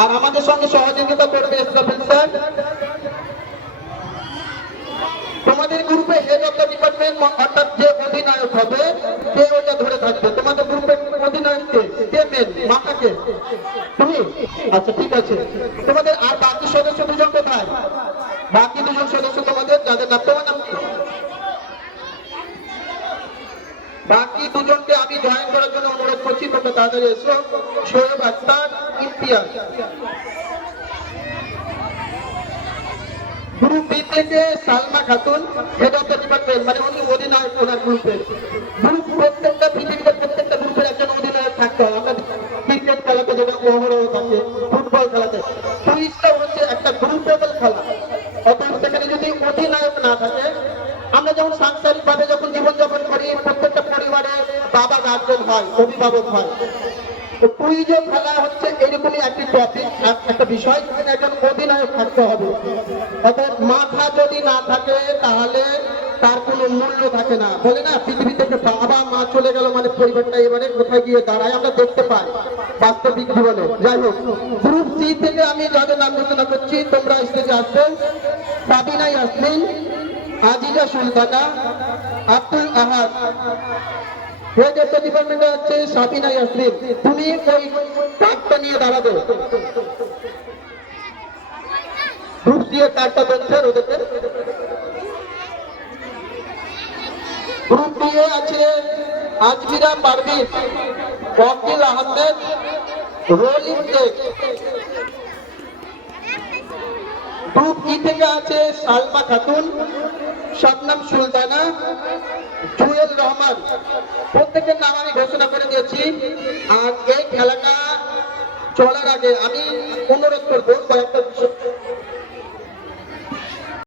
আর আমাদের সঙ্গে সহযোগিতা করবে ইসরাফিল স্যার তোমাদের গ্রুপে হেড অফ দ্য ডিপার্টমেন্ট অর্থাৎ যে অধিনায়ক হবে, সে ওটা ধরে থাকবে। তোমাদের গ্রুপের অধিনায়ক কে কে মেন মাতাকে তুমি? আচ্ছা ঠিক আছে। তোমাদের আর বাকি সদস্য দুজন কোথায়? বাকি দুজন সদস্য তোমাদের, যাদের নাম তোমার নাম বাকি দুজনকে আমি জয়েন করার জন্য অনুরোধ করছি, তোমরা তাড়াতাড়ি এসো। শোয়েব আক্তার ইমতিয়াজ গ্রুপ বি থেকে Salma Khatun head of department মানে উনি অধিনায়ক, ওনার গ্রুপের গ্রুপ প্রত্যেকটা পৃথিবীতে প্রত্যেকটা গ্রুপের একজন অধিনায়ক থাকতে হয়। আমরা ক্রিকেট খেলাতে যেটা ওভারঅল থাকে ফুটবল খেলাতে টুইস্টটা হচ্ছে একটা গ্রুপ লেভেল খেলা। অতএব সেখানে যদি অধিনায়ক না থাকে, আমরা যেমন সাংসারিক ভাবে যখন জীবনযাপন করি, প্রত্যেকটা পরিবারে বাবা গার্জেন হয়, অভিভাবক হয়। তো খেলা হচ্ছে এরকমই একটি টপিক একটা বিষয় যেখানে একজন অধিনায়ক থাকতে হবে। অর্থাৎ মাথা যদি না থাকে, তাহলে তার কোনো মূল্য থাকে না। বলে না পৃথিবী থেকে বাবা মা চলে গেল মানে পরিবারটা এবারে কোথায় গিয়ে দাঁড়ায়, আমরা দেখতে পাই বাস্তবিক জীবনে। যাই হোক গ্রুপ সি থেকে আমি যাদের নাম ঘোষণা করছি, তোমরা স্টেজে আসবে। সাবিনা ইয়াসমিন আজিজা সুলতানা, আব্দুল আহাদ অফ দ্য ডিপার্টমেন্টে আছে সাবিনা ইয়াসমিন তুমি ওই কার্ডটা নিয়ে দাঁড়াবে। গ্রুপ দিয়ে কার্ডটা দেন ওদেরকে গ্রুপ দিয়ে আছে আজমিরা পারভিন ওয়াকিল আহমেদ রোলিং শেখ গ্রুপ ই থেকে আছে সালমা খাতুন শবনম সুলতানা, জুয়েল রহমান। প্রত্যেকের নাম আমি ঘোষণা করে দিয়েছি, আর এই খেলাটা চলার আগে আমি অনুরোধ করব কয়েকটা বিষয়।